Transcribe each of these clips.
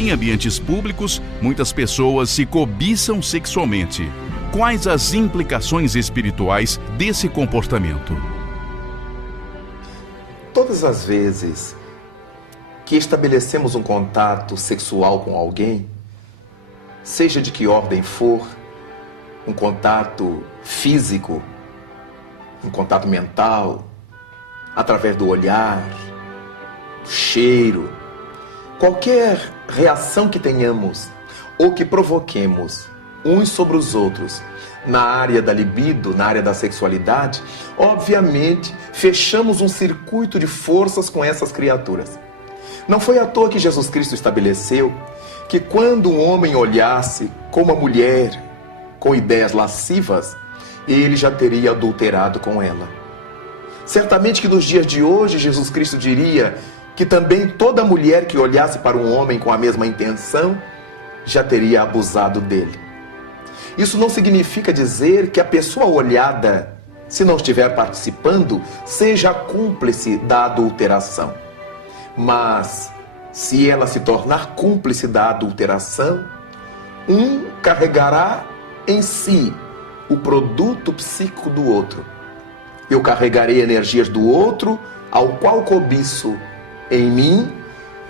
Em ambientes públicos, muitas pessoas se cobiçam sexualmente. Quais as implicações espirituais desse comportamento? Todas as vezes que estabelecemos um contato sexual com alguém, seja de que ordem for, um contato físico, um contato mental, através do olhar, do cheiro, qualquer reação que tenhamos ou que provoquemos uns sobre os outros na área da libido, na área da sexualidade, obviamente fechamos um circuito de forças com essas criaturas. Não foi à toa que Jesus Cristo estabeleceu que quando um homem olhasse com uma mulher com ideias lascivas, ele já teria adulterado com ela. Certamente que nos dias de hoje Jesus Cristo diria que também toda mulher que olhasse para um homem com a mesma intenção já teria abusado dele. Isso não significa dizer que a pessoa olhada, se não estiver participando, seja cúmplice da adulteração. Mas, se ela se tornar cúmplice da adulteração, um carregará em si o produto psíquico do outro. Eu carregarei energias do outro, ao qual cobiço em mim,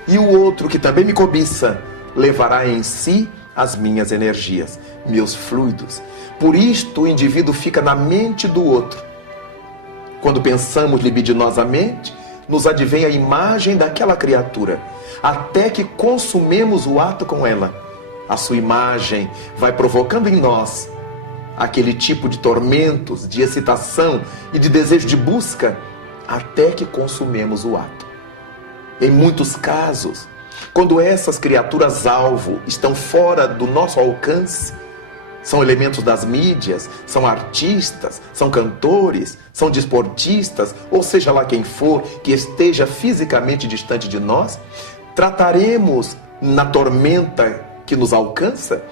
e o outro que também me cobiça levará em si as minhas energias, meus fluidos. Por isto o indivíduo fica na mente do outro. Quando pensamos libidinosamente, nos advém a imagem daquela criatura, até que consumemos o ato com ela. A sua imagem vai provocando em nós aquele tipo de tormentos, de excitação e de desejo de busca, até que consumemos o ato. Em muitos casos, quando essas criaturas-alvo estão fora do nosso alcance, são elementos das mídias, são artistas, são cantores, são desportistas, ou seja lá quem for que esteja fisicamente distante de nós, trataremos na tormenta que nos alcança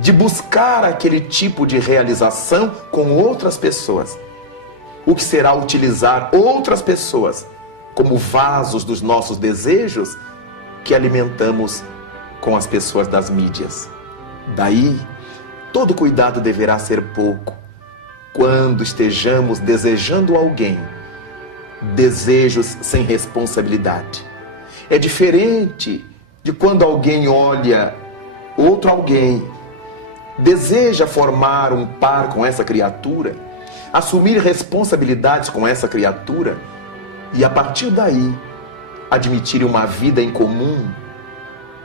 de buscar aquele tipo de realização com outras pessoas. O que será utilizar outras pessoas como vasos dos nossos desejos que alimentamos com as pessoas das mídias. Daí, todo cuidado deverá ser pouco quando estejamos desejando alguém, desejos sem responsabilidade. É diferente de quando alguém olha outro alguém, deseja formar um par com essa criatura, assumir responsabilidades com essa criatura e a partir daí admitir uma vida em comum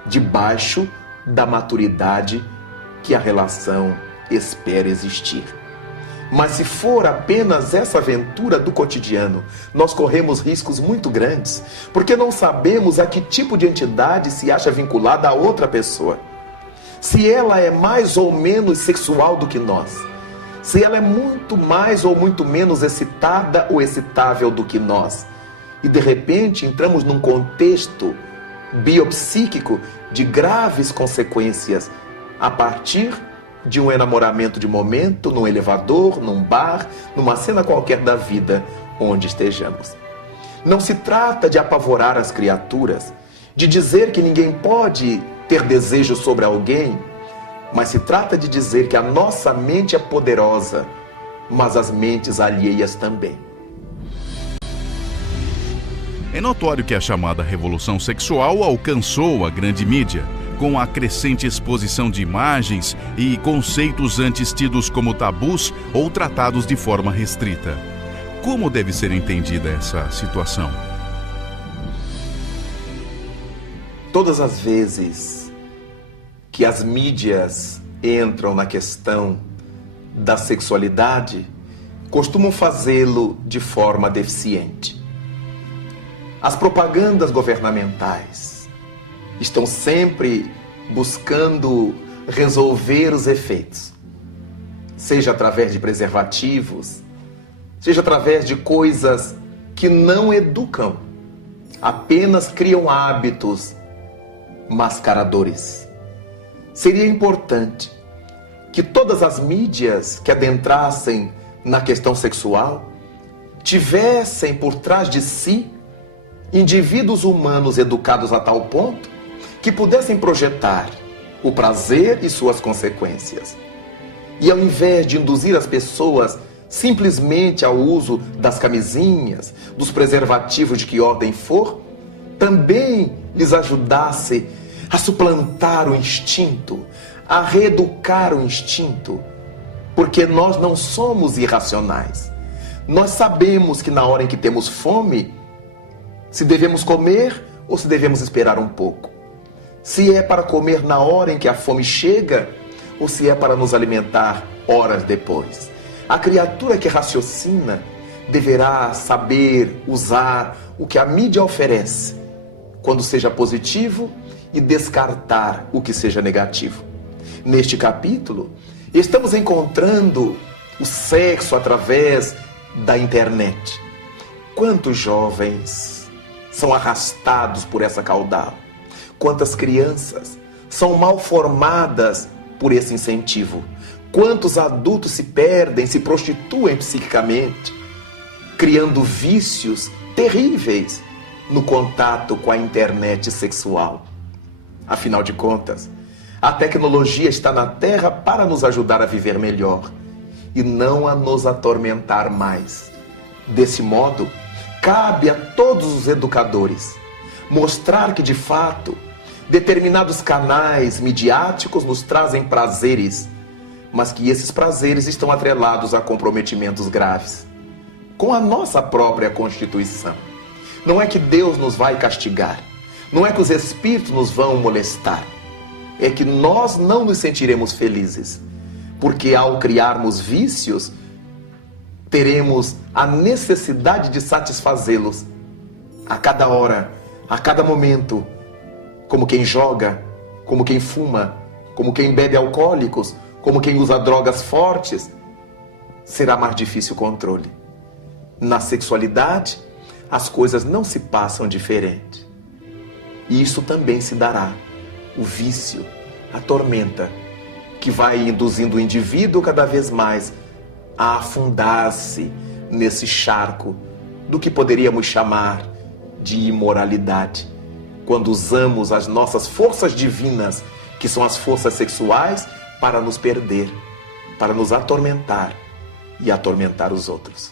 debaixo da maturidade que a relação espera existir. Mas se for apenas essa aventura do cotidiano, nós corremos riscos muito grandes, porque não sabemos a que tipo de entidade se acha vinculada a outra pessoa. Se ela é mais ou menos sexual do que nós, se ela é muito mais ou muito menos excitada ou excitável do que nós, e de repente entramos num contexto biopsíquico de graves consequências a partir de um enamoramento de momento, num elevador, num bar, numa cena qualquer da vida onde estejamos. Não se trata de apavorar as criaturas, de dizer que ninguém pode ter desejo sobre alguém, mas se trata de dizer que a nossa mente é poderosa, mas as mentes alheias também. É notório que a chamada revolução sexual alcançou a grande mídia, com a crescente exposição de imagens e conceitos antes tidos como tabus ou tratados de forma restrita. Como deve ser entendida essa situação? Todas as vezes que as mídias entram na questão da sexualidade, costumam fazê-lo de forma deficiente. As propagandas governamentais estão sempre buscando resolver os efeitos, seja através de preservativos, seja através de coisas que não educam, apenas criam hábitos mascaradores. Seria importante que todas as mídias que adentrassem na questão sexual tivessem por trás de si indivíduos humanos educados a tal ponto que que pudessem projetar o prazer e suas consequências. E ao invés de induzir as pessoas simplesmente ao uso das camisinhas, dos preservativos de que ordem for, também lhes ajudasse a suplantar o instinto, a reeducar o instinto, porque nós não somos irracionais. Nós sabemos que na hora em que temos fome, se devemos comer ou se devemos esperar um pouco. Se é para comer na hora em que a fome chega ou se é para nos alimentar horas depois. A criatura que raciocina deverá saber usar o que a mídia oferece, quando seja positivo, e descartar o que seja negativo. Neste capítulo, estamos encontrando o sexo através da internet. Quantos jovens são arrastados por essa caudal? Quantas crianças são mal formadas por esse incentivo? Quantos adultos se perdem, se prostituem psiquicamente, criando vícios terríveis no contato com a internet sexual? Afinal de contas, a tecnologia está na Terra para nos ajudar a viver melhor e não a nos atormentar mais. Desse modo, cabe a todos os educadores mostrar que, de fato, determinados canais midiáticos nos trazem prazeres, mas que esses prazeres estão atrelados a comprometimentos graves com a nossa própria Constituição. Não é que Deus nos vai castigar, não é que os espíritos nos vão molestar, é que nós não nos sentiremos felizes, porque ao criarmos vícios, teremos a necessidade de satisfazê-los a cada hora, a cada momento, como quem joga, como quem fuma, como quem bebe alcoólicos, como quem usa drogas fortes. Será mais difícil o controle. Na sexualidade, as coisas não se passam diferente. E isso também se dará. O vício, a tormenta, que vai induzindo o indivíduo cada vez mais a afundar-se nesse charco do que poderíamos chamar de imoralidade, quando usamos as nossas forças divinas, que são as forças sexuais, para nos perder, para nos atormentar e atormentar os outros.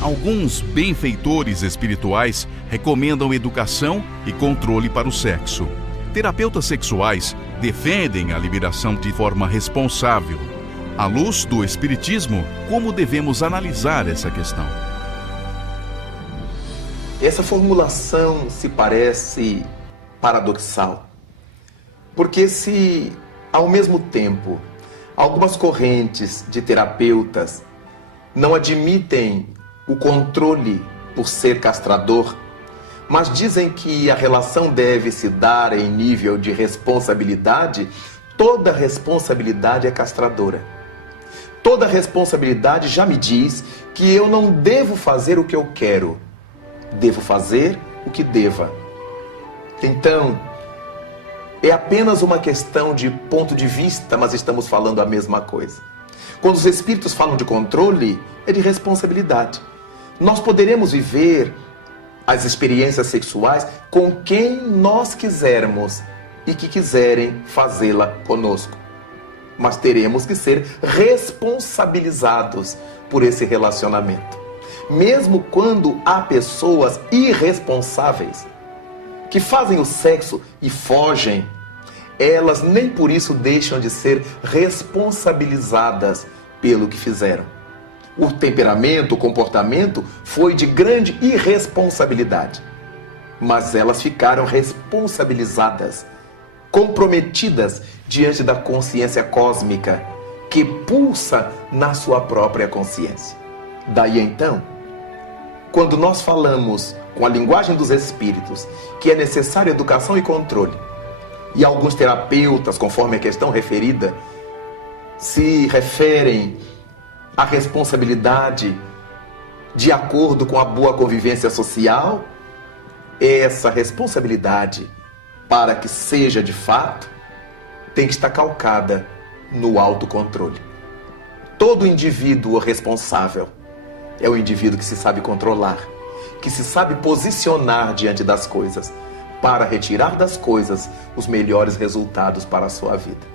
Alguns benfeitores espirituais recomendam educação e controle para o sexo. Terapeutas sexuais defendem a liberação de forma responsável. À luz do Espiritismo, como devemos analisar essa questão? Essa formulação se parece paradoxal, porque se, ao mesmo tempo, algumas correntes de terapeutas não admitem o controle por ser castrador, mas dizem que a relação deve se dar em nível de responsabilidade, toda responsabilidade é castradora. Toda responsabilidade já me diz que eu não devo fazer o que eu quero, devo fazer o que deva. Então, é apenas uma questão de ponto de vista, mas estamos falando a mesma coisa. Quando os espíritos falam de controle, é de responsabilidade. Nós poderemos viver as experiências sexuais com quem nós quisermos e que quiserem fazê-la conosco. Mas teremos que ser responsabilizados por esse relacionamento. Mesmo quando há pessoas irresponsáveis que fazem o sexo e fogem, elas nem por isso deixam de ser responsabilizadas pelo que fizeram. O temperamento, o comportamento foi de grande irresponsabilidade, mas elas ficaram responsabilizadas, comprometidas diante da consciência cósmica que pulsa na sua própria consciência. Daí então, quando nós falamos com a linguagem dos espíritos que é necessário educação e controle, e alguns terapeutas, conforme a questão referida, se referem à responsabilidade de acordo com a boa convivência social, essa responsabilidade, para que seja de fato, tem que estar calcada no autocontrole. Todo indivíduo responsável é o indivíduo que se sabe controlar, que se sabe posicionar diante das coisas, para retirar das coisas os melhores resultados para a sua vida.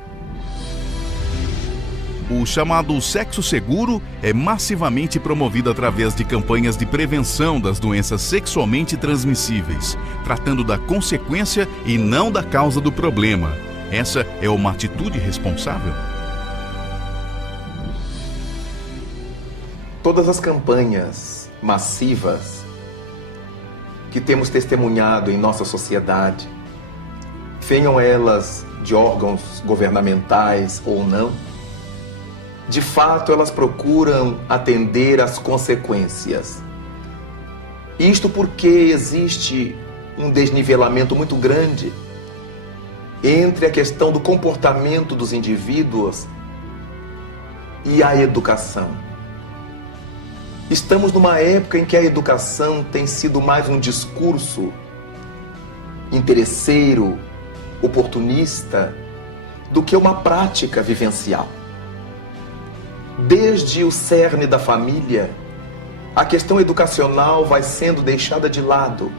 O chamado sexo seguro é massivamente promovido através de campanhas de prevenção das doenças sexualmente transmissíveis, tratando da consequência e não da causa do problema. Essa é uma atitude responsável? Todas as campanhas massivas que temos testemunhado em nossa sociedade, venham elas de órgãos governamentais ou não, de fato elas procuram atender às consequências. Isto porque existe um desnivelamento muito grande entre a questão do comportamento dos indivíduos e a educação. Estamos numa época em que a educação tem sido mais um discurso interesseiro, oportunista, do que uma prática vivencial. Desde o cerne da família, a questão educacional vai sendo deixada de lado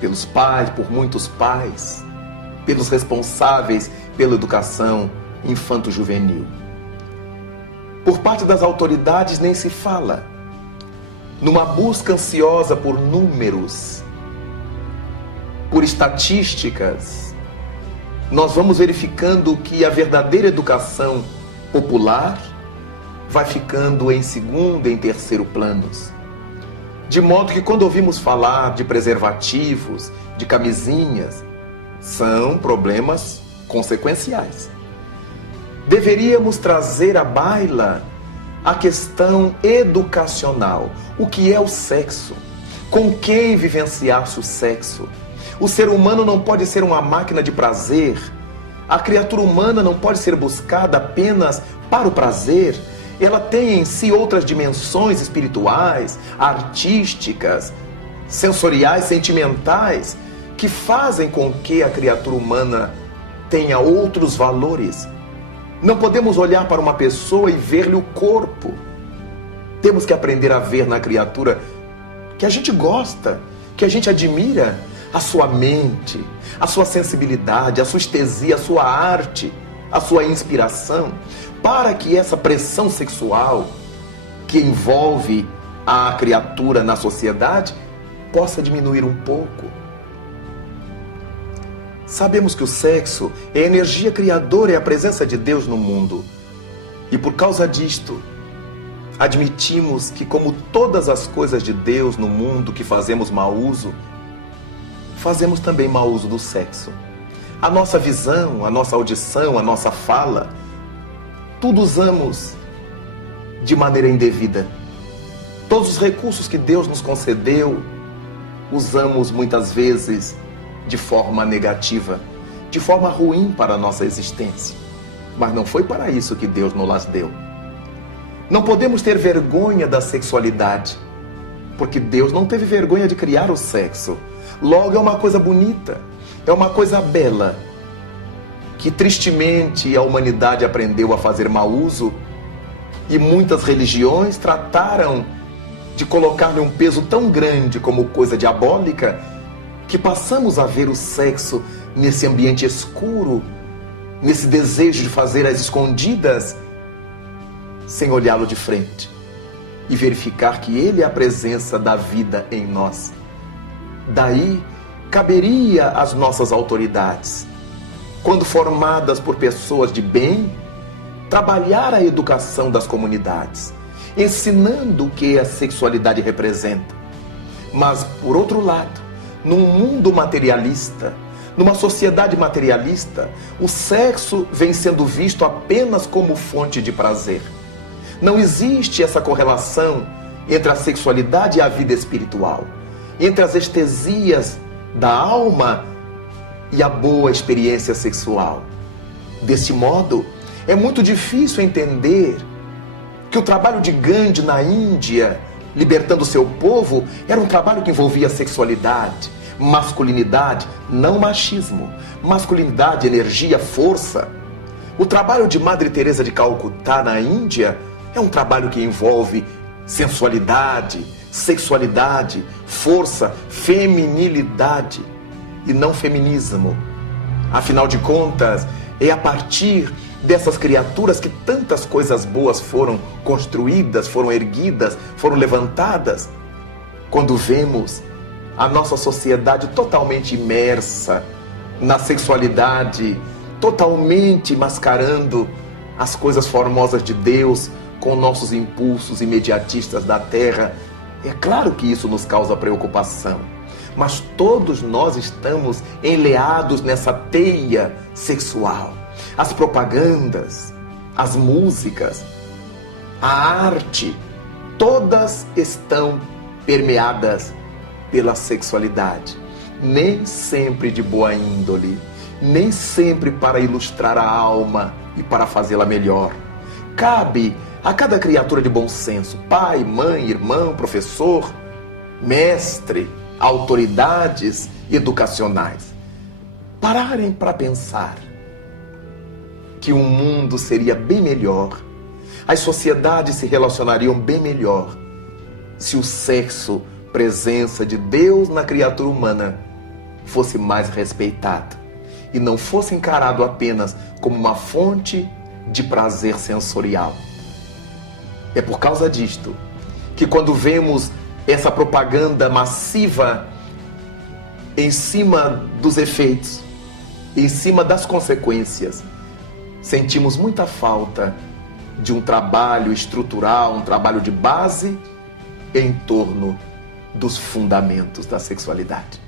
pelos pais, por muitos pais, pelos responsáveis pela educação infanto-juvenil. Por parte das autoridades nem se fala. Numa busca ansiosa por números, por estatísticas, nós vamos verificando que a verdadeira educação popular vai ficando em segundo e em terceiro planos. De modo que quando ouvimos falar de preservativos, de camisinhas, são problemas consequenciais. Deveríamos trazer à baila a questão educacional. O que é o sexo? Com quem vivenciar-se o sexo? O ser humano não pode ser uma máquina de prazer. A criatura humana não pode ser buscada apenas para o prazer. Ela tem em si outras dimensões espirituais, artísticas, sensoriais, sentimentais, que fazem com que a criatura humana tenha outros valores. Não podemos olhar para uma pessoa e ver-lhe o corpo. Temos que aprender a ver na criatura que a gente gosta, que a gente admira, a sua mente, a sua sensibilidade, a sua estesia, a sua arte, a sua inspiração, para que essa pressão sexual que envolve a criatura na sociedade possa diminuir um pouco. Sabemos que o sexo é a energia criadora e a presença de Deus no mundo. E por causa disto, admitimos que, como todas as coisas de Deus no mundo que fazemos mau uso, fazemos também mau uso do sexo. A nossa visão, a nossa audição, a nossa fala, tudo usamos de maneira indevida. Todos os recursos que Deus nos concedeu, usamos muitas vezes de forma negativa, de forma ruim para a nossa existência. Mas não foi para isso que Deus nos las deu. Não podemos ter vergonha da sexualidade, porque Deus não teve vergonha de criar o sexo. Logo, é uma coisa bonita, é uma coisa bela, que tristemente a humanidade aprendeu a fazer mau uso, e muitas religiões trataram de colocar-lhe um peso tão grande como coisa diabólica, que passamos a ver o sexo nesse ambiente escuro, nesse desejo de fazer às escondidas, sem olhá-lo de frente e verificar que ele é a presença da vida em nós. Daí, caberia às nossas autoridades, quando formadas por pessoas de bem, trabalhar a educação das comunidades, ensinando o que a sexualidade representa. Mas, por outro lado, num mundo materialista, numa sociedade materialista, o sexo vem sendo visto apenas como fonte de prazer. Não existe essa correlação entre a sexualidade e a vida espiritual, entre as estesias da alma e a boa experiência sexual. Desse modo, é muito difícil entender que o trabalho de Gandhi na Índia, libertando seu povo, era um trabalho que envolvia sexualidade, masculinidade, não machismo, masculinidade, energia, força. O trabalho de Madre Teresa de Calcutá na Índia é um trabalho que envolve sensualidade, sexualidade, força, feminilidade. e não feminismo. Afinal de contas, é a partir dessas criaturas que tantas coisas boas foram construídas, foram erguidas, foram levantadas. Quando vemos a nossa sociedade totalmente imersa na sexualidade, totalmente mascarando as coisas formosas de Deus com nossos impulsos imediatistas da terra, é claro que isso nos causa preocupação. Mas todos nós estamos enleados nessa teia sexual. As propagandas, as músicas, a arte, todas estão permeadas pela sexualidade. Nem sempre de boa índole, nem sempre para ilustrar a alma e para fazê-la melhor. Cabe a cada criatura de bom senso, pai, mãe, irmão, professor, mestre, autoridades educacionais, pararem para pensar que o mundo seria bem melhor, as sociedades se relacionariam bem melhor se o sexo, presença de Deus na criatura humana, fosse mais respeitado e não fosse encarado apenas como uma fonte de prazer sensorial. É por causa disto que quando vemos essa propaganda massiva em cima dos efeitos, em cima das consequências, sentimos muita falta de um trabalho estrutural, um trabalho de base em torno dos fundamentos da sexualidade.